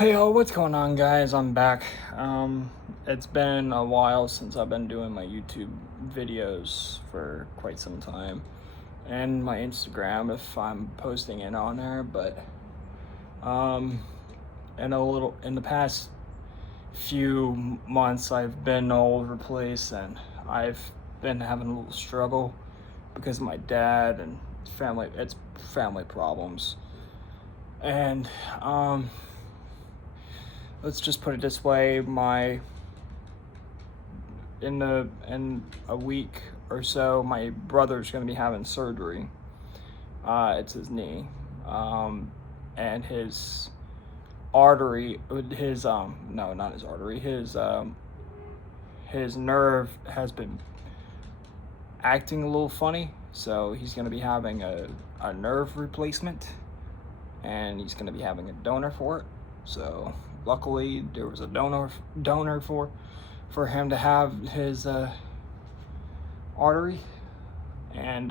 Hey, what's going on, guys? I'm back. It's been a while since I've been doing my YouTube videos for quite some time, and my Instagram if I'm posting it on there. But um, in the past few months, I've been all over the place, and I've been having a little struggle because of my dad and family. It's family problems, and let's just put it this way: in a week or so, my brother's going to be having surgery. It's his knee, and his artery, his no, not his artery, his nerve has been acting a little funny. So he's going to be having a nerve replacement, and he's going to be having a donor for it. So luckily, there was a donor for him to have his artery, and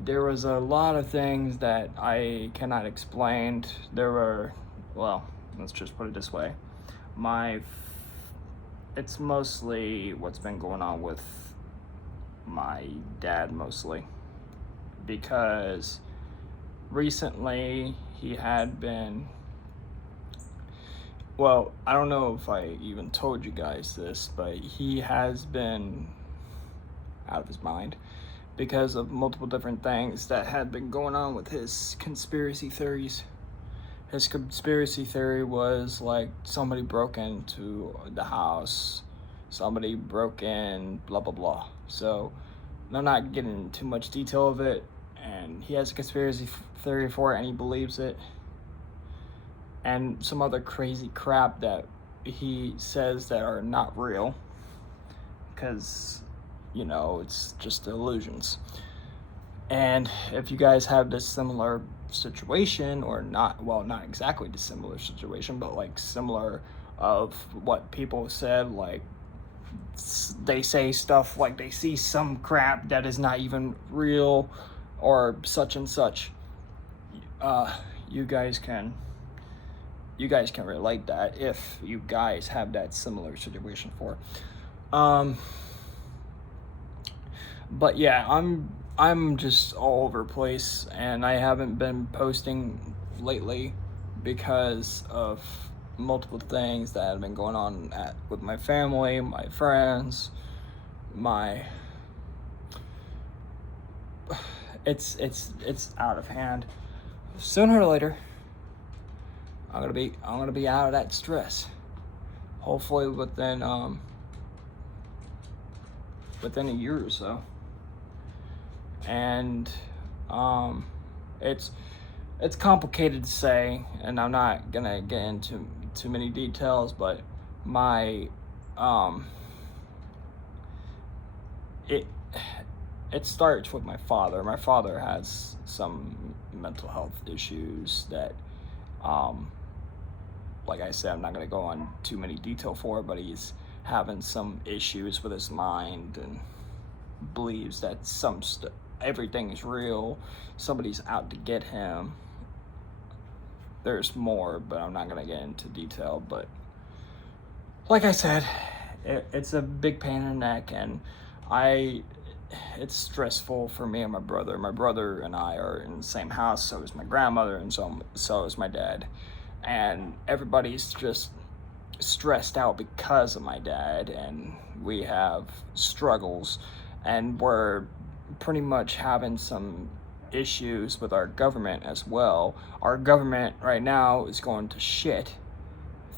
there was a lot of things that I cannot explain. There were, well, let's just put it this way: it's mostly what's been going on with my dad, mostly because recently he had been, well, I don't know if I even told you guys this, but he has been out of his mind because of multiple different things that had been going on with his conspiracy theories. His conspiracy theory was like somebody broke into the house, somebody broke in, blah blah blah. So I'm not getting into too much detail of it, and he has a conspiracy theory for it, and he believes it, and some other crazy crap that he says that are not real, because it's just illusions. And if you guys have this similar situation, or not, well, not exactly the similar situation, but like similar of what people said, like they say stuff like they see some crap that is not even real, or such and such, uh, you guys can relate that if you guys have that similar situation for. But yeah, I'm just all over the place, and I haven't been posting lately because of multiple things that have been going on with my family, my friends, my it's out of hand. Sooner or later, I'm gonna be out of that stress. Hopefully within a year or so. And it's complicated to say, and I'm not gonna get into too many details, but my it it starts with my father. My father has some mental health issues that, like I said, I'm not gonna go on too many detail for it, but he's having some issues with his mind and believes that everything is real. Somebody's out to get him. There's more, but I'm not gonna get into detail. But like I said, it's a big pain in the neck, and it's stressful for me and my brother. My brother and I are in the same house, so is my grandmother, and so is my dad. And everybody's just stressed out because of my dad, and we have struggles, and we're pretty much having some issues with our government as well. Our government right now is going to shit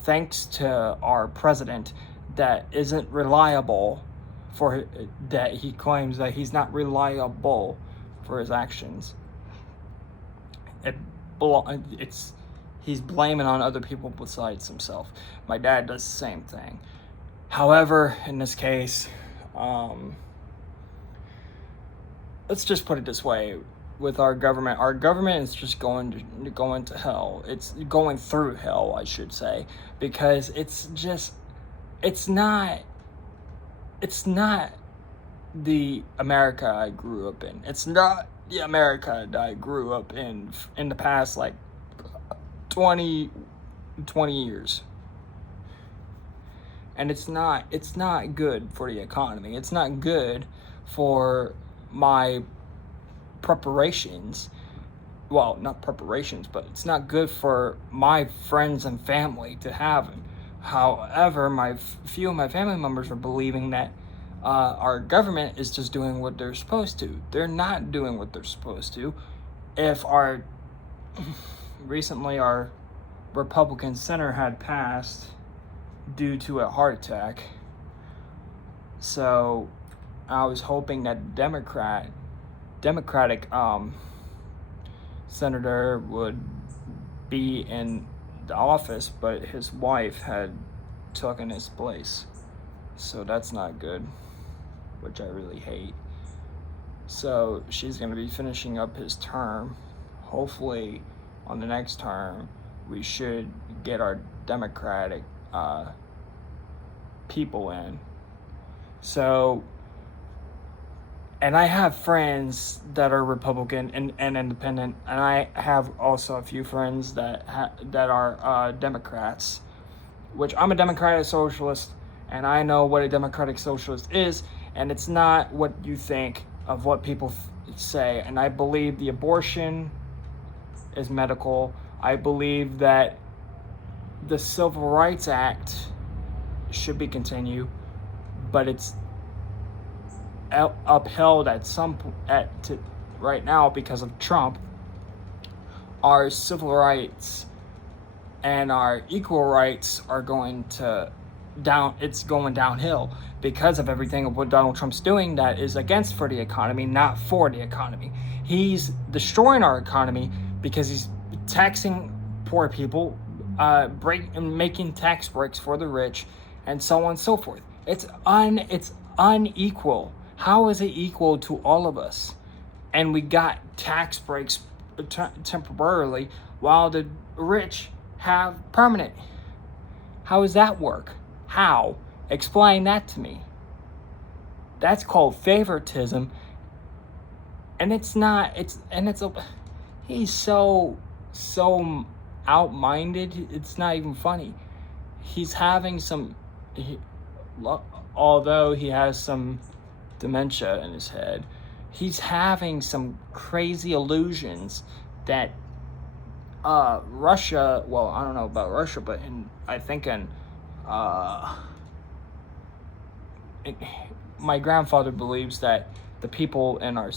thanks to our president that isn't reliable, for that he claims that he's not reliable for his actions. It's he's blaming on other people besides himself. My dad does the same thing. However, in this case, let's just put it this way: with our government is just going to hell. It's going through hell, I should say, because it's not the America I grew up in. It's not the America that I grew up in the past like 20 years. And it's not good for the economy. It's not good for my preparations. Well, not preparations, but it's not good for my friends and family to have them. However, few of my family members are believing that our government is just doing what they're supposed to. They're not doing what they're supposed to. If recently our Republican senator had passed due to a heart attack, so I was hoping that Democratic senator would be in the office, but his wife had taken his place, so that's not good, which I really hate. So she's going to be finishing up his term. Hopefully on the next term we should get our Democratic people in. So, and I have friends that are Republican and independent, and I have also a few friends that are Democrats, which I'm a Democratic Socialist, and I know what a Democratic Socialist is, and it's not what you think of what people say. And I believe the abortion is medical. I believe that the Civil Rights Act should be continued, but it's upheld at right now because of Trump. Our civil rights and our equal rights are going downhill because of everything of what Donald Trump's doing that is against for the economy, not for the economy. He's destroying our economy because he's taxing poor people, making tax breaks for the rich, and so on and so forth. It's unequal. How is it equal to all of us? And we got tax breaks temporarily while the rich have permanent. How does that work? How? Explain that to me. That's called favoritism. And it's not, he's so outminded, it's not even funny. He's having although he has some dementia in his head, he's having some crazy illusions that Russia, well, I don't know about Russia, but my grandfather believes that the people in our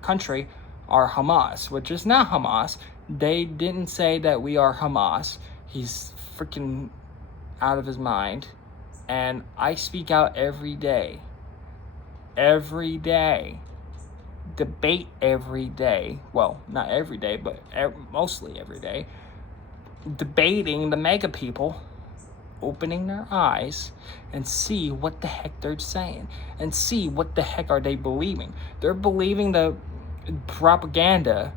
country are Hamas, which is not Hamas. They didn't say that we are Hamas. He's freaking out of his mind. And I speak out every day, debate every day, well, not every day, but mostly every day, debating the mega people, opening their eyes and see what the heck they're saying and see what the heck are they believing. They're believing the propaganda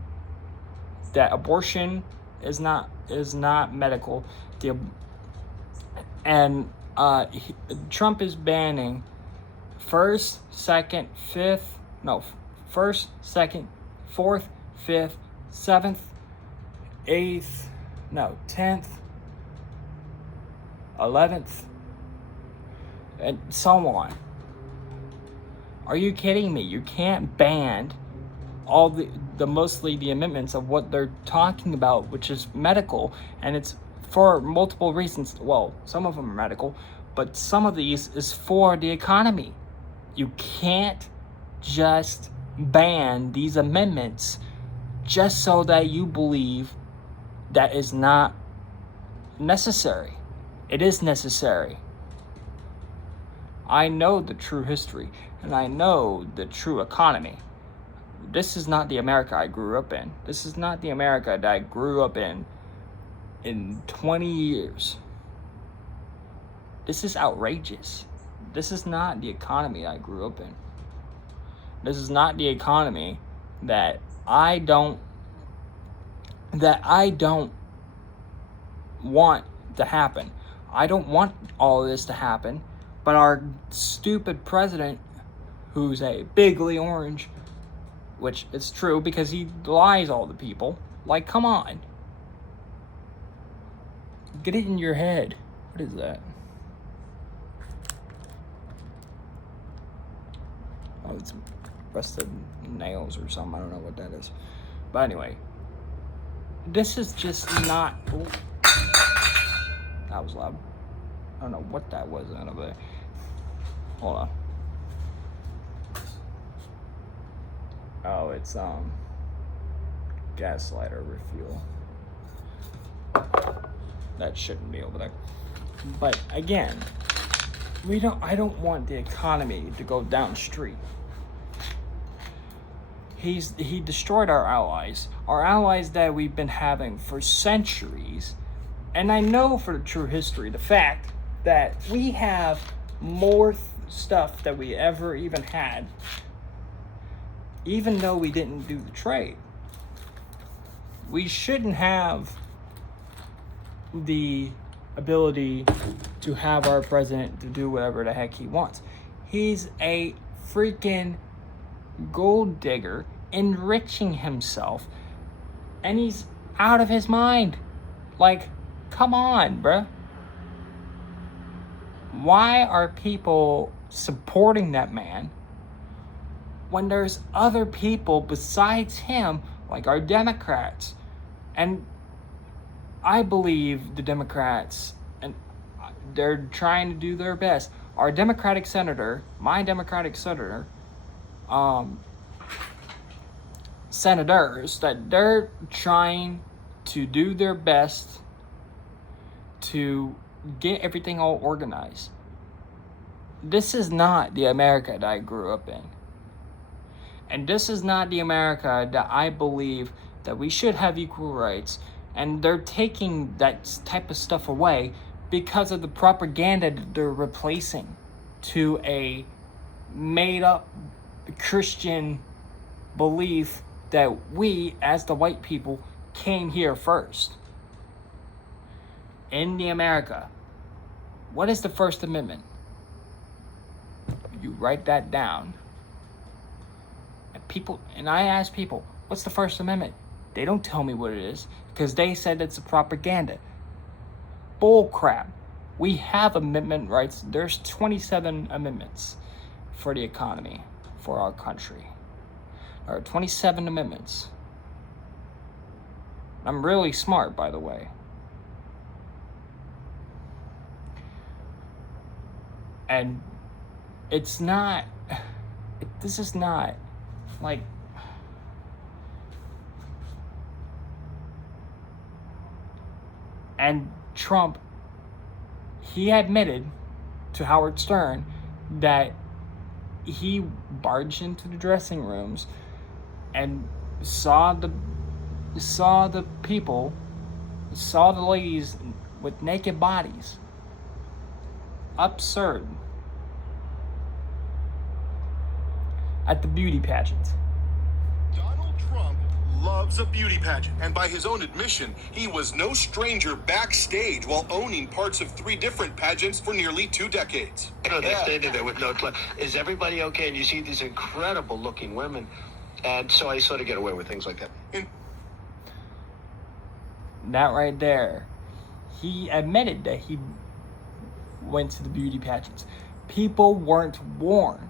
that abortion is not medical. Trump is banning first, second, 4th, 5th, 7th, 8th, 10th, 11th, and so on. Are you kidding me? You can't ban all the mostly the amendments of what they're talking about, which is medical, and it's for multiple reasons. Well, some of them are medical, but some of these is for the economy. You can't just ban these amendments just so that you believe that is not necessary. It is necessary. I know the true history, and I know the true economy. This is not the America I grew up in. This is not the America that I grew up in 20 years. This is outrageous. This is not the economy I grew up in. This is not the economy that I don't want to happen. I don't want all of this to happen, but our stupid president, who's a bigly orange, which is true because he lies all the people, like, come on. Get it in your head. What is that? Oh, it's rusted nails or something. I don't know what that is. But anyway, this is just not... Ooh. That was loud. I don't know what that was out of there. Hold on. Oh, it's gas lighter refuel. That shouldn't be over there. But again, I don't want the economy to go down street. He destroyed our allies that we've been having for centuries. And I know for the true history, the fact that we have more stuff that we ever even had, even though we didn't do the trade. We shouldn't have the ability to have our president to do whatever the heck he wants. He's a freaking gold digger, enriching himself, and he's out of his mind. Like, come on, bruh. Why are people supporting that man when there's other people besides him, like our Democrats? And I believe the Democrats, and they're trying to do their best. Our Democratic senator, my Democratic senator, senators, that they're trying to do their best to get everything all organized. This is not the America that I grew up in. And this is not the America that I believe that we should have equal rights. And they're taking that type of stuff away because of the propaganda that they're replacing to a made-up Christian belief that we, as the white people, came here first. In the America, what is the First Amendment? You write that down. And I ask people, what's the First Amendment? They don't tell me what it is because they said it's a propaganda. Bull crap. We have amendment rights. There's 27 amendments for the economy, for our country. There are 27 amendments. I'm really smart, by the way. And it's not, this is not like, and Trump, he admitted to Howard Stern that he barged into the dressing rooms and saw the people, saw the ladies with naked bodies. Absurd. At the beauty pageant. Donald Trump loves a beauty pageant, and by his own admission, he was no stranger backstage while owning parts of 3 different pageants for nearly 2 decades. You know, they stated there with no clue. Is everybody okay? And you see these incredible looking women, and so I sort of get away with things like that. That right there, he admitted that he went to the beauty pageants. People weren't warned.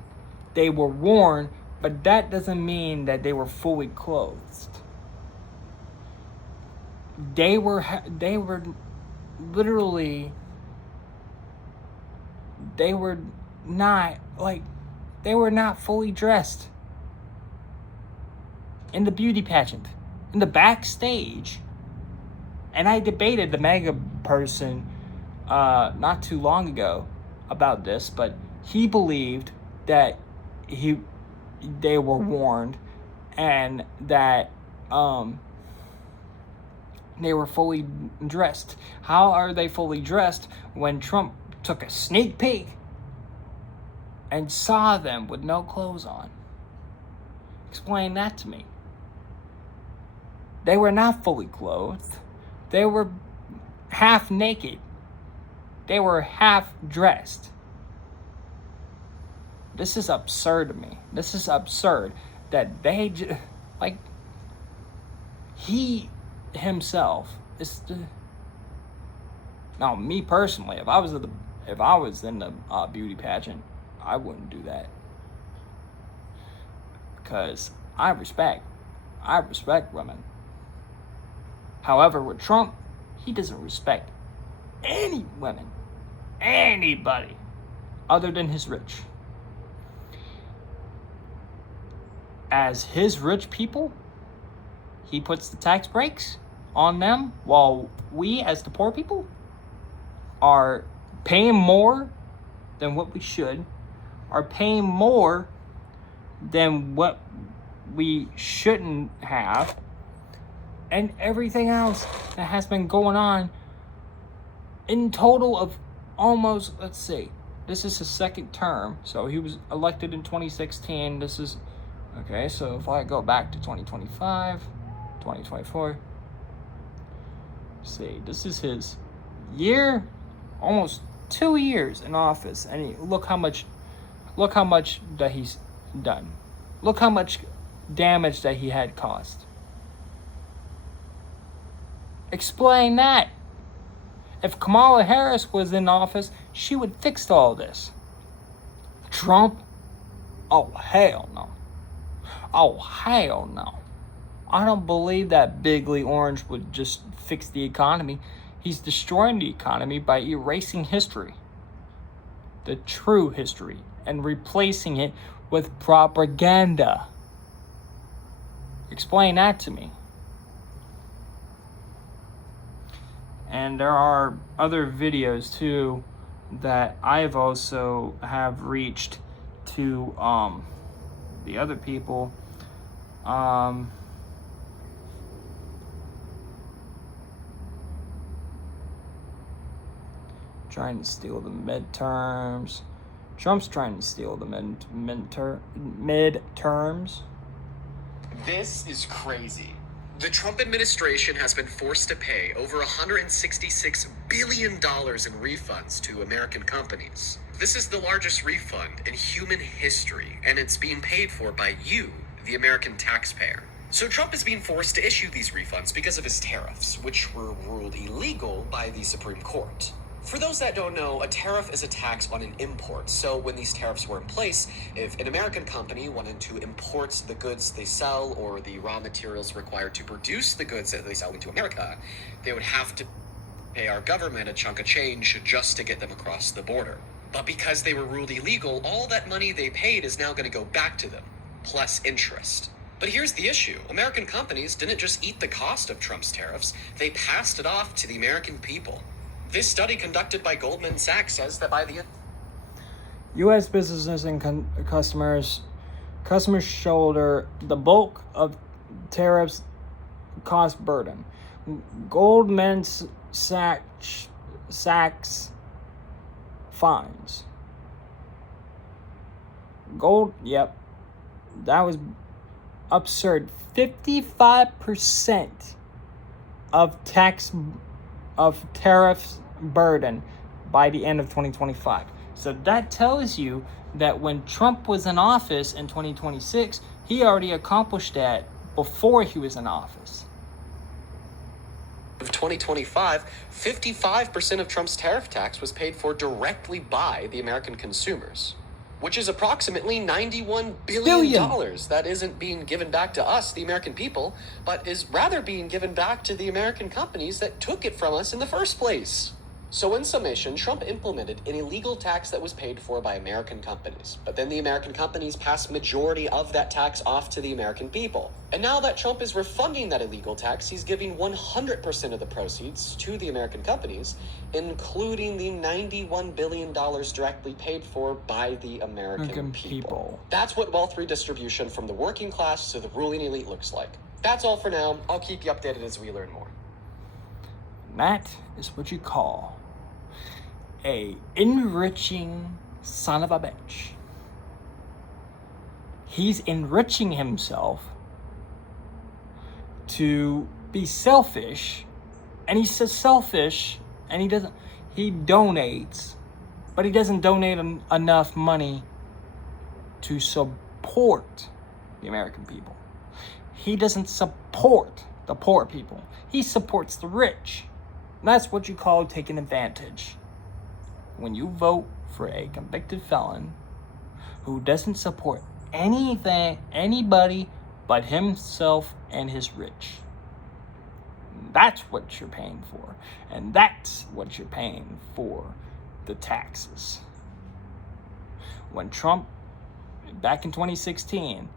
They were warned, but that doesn't mean that they were fully clothed. They were literally, they were not fully dressed in the beauty pageant, in the backstage. And I debated the MAGA person not too long ago about this, but he believed that they were warned and that they were fully dressed. How are they fully dressed when Trump took a sneak peek and saw them with no clothes on? Explain that to me. They were not fully clothed. They were half naked. They were half dressed. This is absurd to me. This is absurd that they he himself is Now, me personally, if I was in the beauty pageant, I wouldn't do that, because I respect women. However, with Trump, he doesn't respect any women, anybody, other than his rich. As his rich people, he puts the tax breaks on them, while we, as the poor people, are paying more than what we should, are paying more than what we shouldn't have, and everything else that has been going on in total of almost, let's see, this is his second term. So he was elected in 2016. This is, okay, so if I go back to 2025, 2024, see, this is his year, almost 2 years in office, and look how much that he's done. Look how much damage that he had caused. Explain that. If Kamala Harris was in office, she would fix all this. Trump? Oh, hell no. Oh, hell no. I don't believe that Bigly Orange would just fix the economy. He's destroying the economy by erasing history, the true history, and replacing it with propaganda. Explain that to me. And there are other videos too that I've also have reached to the other people. Trying to steal the midterms. Trump's trying to steal the midterms. This is crazy. The Trump administration has been forced to pay over $166 billion in refunds to American companies. This is the largest refund in human history, and it's being paid for by you, the American taxpayer. So Trump is being forced to issue these refunds because of his tariffs, which were ruled illegal by the Supreme Court. For those that don't know, a tariff is a tax on an import. So when these tariffs were in place, if an American company wanted to import the goods they sell or the raw materials required to produce the goods that they sell into America, they would have to pay our government a chunk of change just to get them across the border. But because they were ruled illegal, all that money they paid is now going to go back to them, plus interest. But here's the issue. American companies didn't just eat the cost of Trump's tariffs, they passed it off to the American people. This study conducted by Goldman Sachs says that by the end, U.S. businesses and customers shoulder the bulk of tariffs cost burden. Goldman Sachs fines. Yep, that was absurd. 55% of tariffs burden by the end of 2025. So that tells you that when Trump was in office in 2026, he already accomplished that before he was in office. Of 2025, 55% of Trump's tariff tax was paid for directly by the American consumers, which is approximately $91 billion that isn't being given back to us, the American people, but is rather being given back to the American companies that took it from us in the first place. So in summation, Trump implemented an illegal tax that was paid for by American companies. But then the American companies passed majority of that tax off to the American people. And now that Trump is refunding that illegal tax, he's giving 100% of the proceeds to the American companies, including the $91 billion directly paid for by the American people. That's what wealth redistribution from the working class to the ruling elite looks like. That's all for now. I'll keep you updated as we learn more. That is what you call a enriching son of a bitch. He's enriching himself to be selfish, and he's so selfish, and he donates, but he doesn't donate enough money to support the American people. He doesn't support the poor people. He supports the rich. That's what you call taking advantage. When you vote for a convicted felon who doesn't support anybody but himself and his rich. That's what you're paying for. And that's what you're paying for the taxes. When Trump, back in 2016,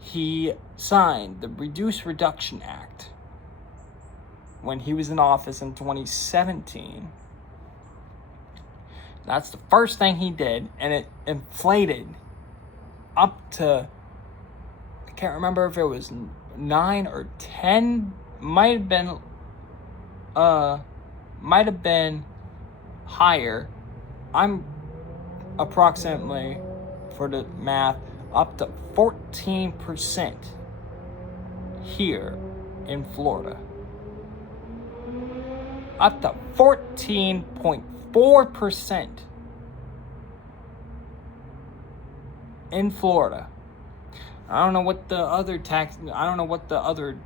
he signed the Reduction Act when he was in office in 2017. That's the first thing he did, and it inflated up to, I can't remember if it was 9 or 10, might have been higher. I'm approximately, for the math, up to 14% here in Florida. Up to 14.4% in Florida. I don't know what the other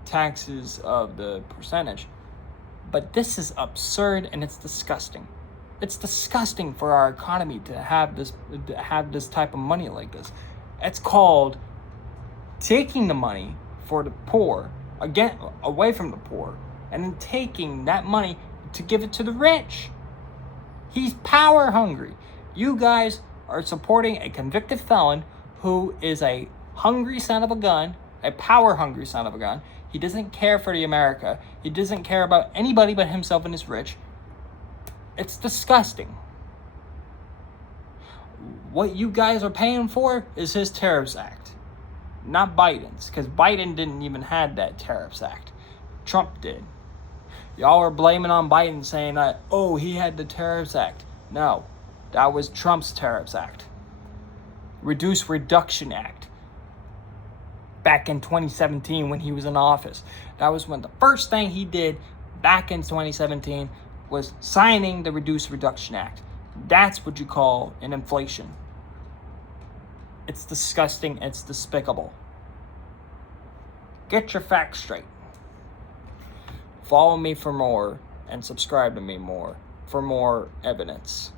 taxes of the percentage, but this is absurd and it's disgusting. It's disgusting for our economy to have this type of money like this. It's called taking the money for the poor, again, away from the poor, and then taking that money to give it to the rich. He's power hungry. You guys are supporting a convicted felon who is a hungry son of a gun, a power hungry son of a gun. He doesn't care for the America. He doesn't care about anybody but himself and his rich. It's disgusting. What you guys are paying for is his Tariffs Act, not Biden's, because Biden didn't even have that Tariffs Act. Trump did. Y'all are blaming on Biden, saying that, oh, he had the Tariffs Act. No, that was Trump's Tariffs Act. Reduction Act. Back in 2017 when he was in office. That was when the first thing he did back in 2017 was signing the Reduction Act. That's what you call an inflation. It's disgusting. It's despicable. Get your facts straight. Follow me for more and subscribe to me more for more evidence.